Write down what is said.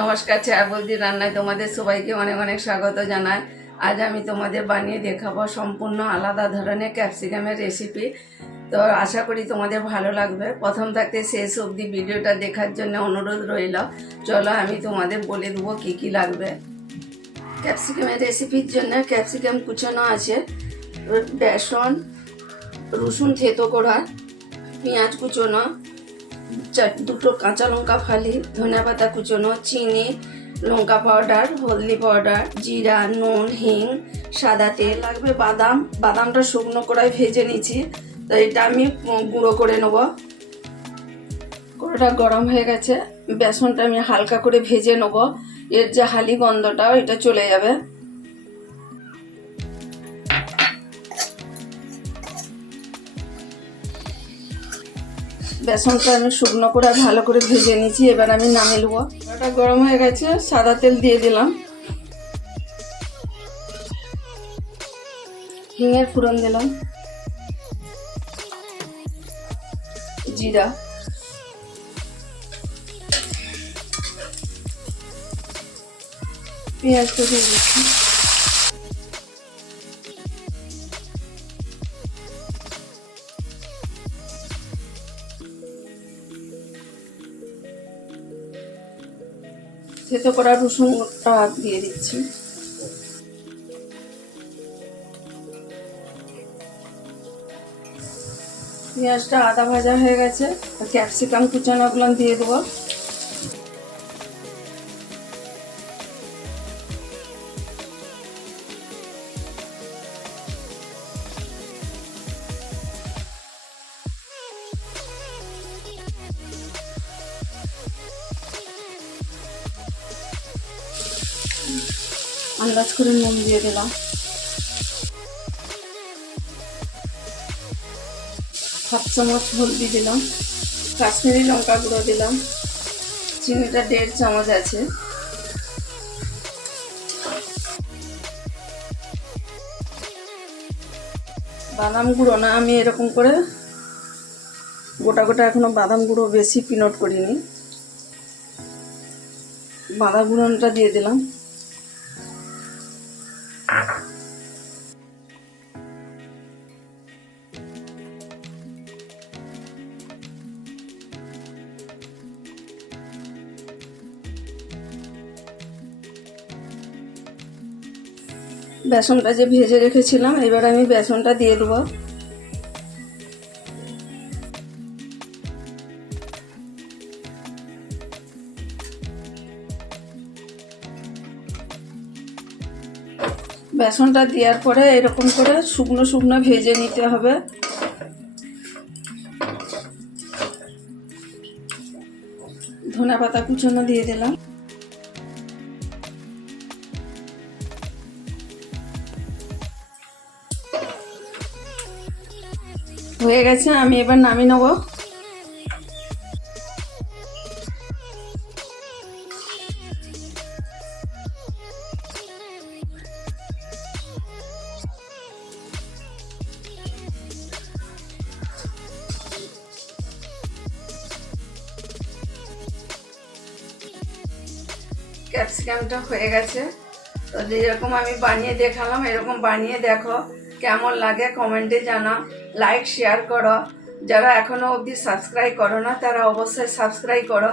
নমস্কার চেয়ার বলদি রান্নায় তোমাদের সবাইকে অনেক অনেক স্বাগত জানাই। আজ আমি তোমাদের বানিয়ে দেখাবো সম্পূর্ণ আলাদা ধরনের ক্যাপসিকামের রেসিপি তো আশা করি তোমাদের ভালো লাগবে। প্রথম থাকতে শেষ অবধি ভিডিওটা দেখার জন্য অনুরোধ রইল। চলো আমি তোমাদের বলে দেবো কী কী লাগবে। ক্যাপসিকামের রেসিপির জন্য ক্যাপসিকাম কুচানো আছে। বেসন, রসুন থেতো করা, পেঁয়াজ কুচোনো দুটো কাঁচা লঙ্কা ফালি, ধনিয়া পাতা কুচোনো, চিনি, লঙ্কা পাউডার হলদি পাউডার জিরা, নুন, হিং, সাদা তেল লাগবে, বাদাম। বাদামটা শুকনো কড়াই ভেজে নিচ্ছি। তো এটা আমি গুঁড়ো করে নেব। কড়াটা গরম হয়ে গেছে। বেসনটা আমি হালকা করে ভেজে নেব। এর যে হালি গন্ধটা এটা চলে যাবে। বেসনটা আমি শুকনো করে ভালো করে ভেজে নিয়েছি, এবার আমি নামিয়ে নেব। ওটা গরম হয়ে গেছে, সাদা তেল দিয়ে দিলাম। হিঙের ফুরন দিলাম। জিরা। পেঁয়াজটা দিয়ে দিচ্ছি। থেতো করা রসুনটা দিয়ে দিচ্ছি। পেঁয়াজটা আদা ভাজা হয়ে গেছে ক্যাপসিকাম কুচানোগুলো দিয়ে দেবো। আন্দাজ করে নুন দিয়ে দিলাম। হাফ চামচ হলদি দিলাম, কাশ্মীরি লঙ্কা গুঁড়ো দিলাম, চিনিটা দেড় চামচ আছে। বাদাম গুঁড়ো না, আমি এরকম করে গোটা গোটা এখনও বাদাম গুঁড়ো বেশি পিনট করিনি। বাদাম গুঁড়োটা দিয়ে দিলাম। বেসনটা যে ভেজে রেখেছিলাম, এবার আমি বেসনটা দিয়ে দেবো। বেসনটা দেওয়ার পরে এরকম করে শুকনো শুকনো ভেজে নিতে হবে। ধনে পাতা কুচনো দিয়ে দিলাম। হয়ে গেছে, আমি এবার নামিয়ে নেব। ক্যাপসিকামটা হয়ে গেছে। তো যেরকম আমি বানিয়ে দেখালাম, এরকম বানিয়ে দেখো, কেমন লাগে কমেন্টে জানাও। লাইক শেয়ার করো। যারা এখনও অবধি সাবস্ক্রাইব করো না তারা অবশ্যই সাবস্ক্রাইব করো।